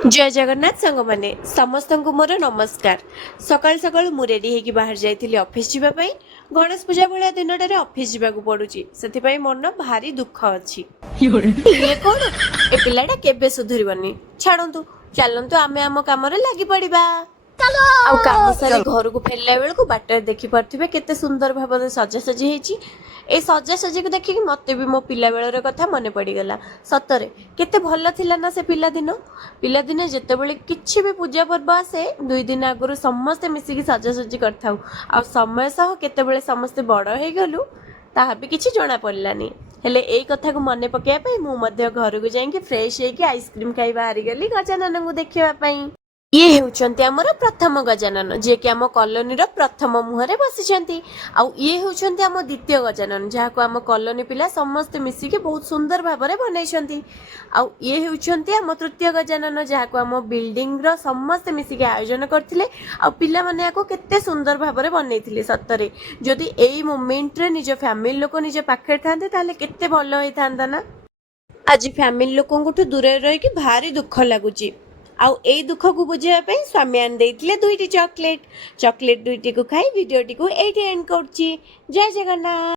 जय जगन्नाथ सांग मैंने समस्त को मोर नमस्कार। सकाल सकाल मु रेडी होगी बाहर जाइली ऑफिस जावाई। गणेश पूजा भाया दिन ऑफिस जावाक पड़ुची से मन भारी दुख अच्छी। ये कौन ए पिलाटा केबे सुधरबनी छाड़ू चलतु आमे आम कम लगी पड़ा। आउ काम सारी घर को फेरला बेलू बाटर देखी पारे केते सुंदर भाव सजासजी होती। ए सजासजी को देखिक मत भी मो पिला बेलर कथा मन पड़गला। सतरे केते भल थिला ना से पिलादिने जितेबले किसी भी पूजा पर्व आसे 2 दिन आगु समस्ते मिसिकी सजासजी करथाउ। आ समय सह केतेबले समस्ते बड़ हो गलु ताहा भी किसी जना पड़लानी। हेले एई कथा को मन पकाइबा मु मध्य घर को जाइए फ्रेश होगी आइसक्रीम खाई बाहरी गली गजानन को देखा। ये हेउचंती हमर प्रथम गजानन जे कि आम कॉलोनी रो प्रथम मुहरे बसिचंती। आउ ये हेउचंती आम द्वितीय गजानन जहाको आम कॉलोनी पिला समस्त मिसिके बहुत सुंदर भाबरे बनैछंती। आउ ये हेउचंती आम तृतीय गजानन जहाको आम बिल्डिंग रो समस्त मिसिके आयोजन करथिले। आउ पिला माने याको केते सुंदर भाबरे बनैथिले। सत्तरे जदि एई मोमेंट रे निज फैमिली लोक निज पाखे थांते ताले केते भलो होई थांदा ना। आज फैमिली लोकंठू दूर रही कि भारी दुख लगुच। आउ ए दुख को बुझाई स्वामी आन देइथिले 2टी चॉकलेट। चॉकलेट 2टी को खाई वीडियोटी को एंड करछि। जय जगन्नाथ।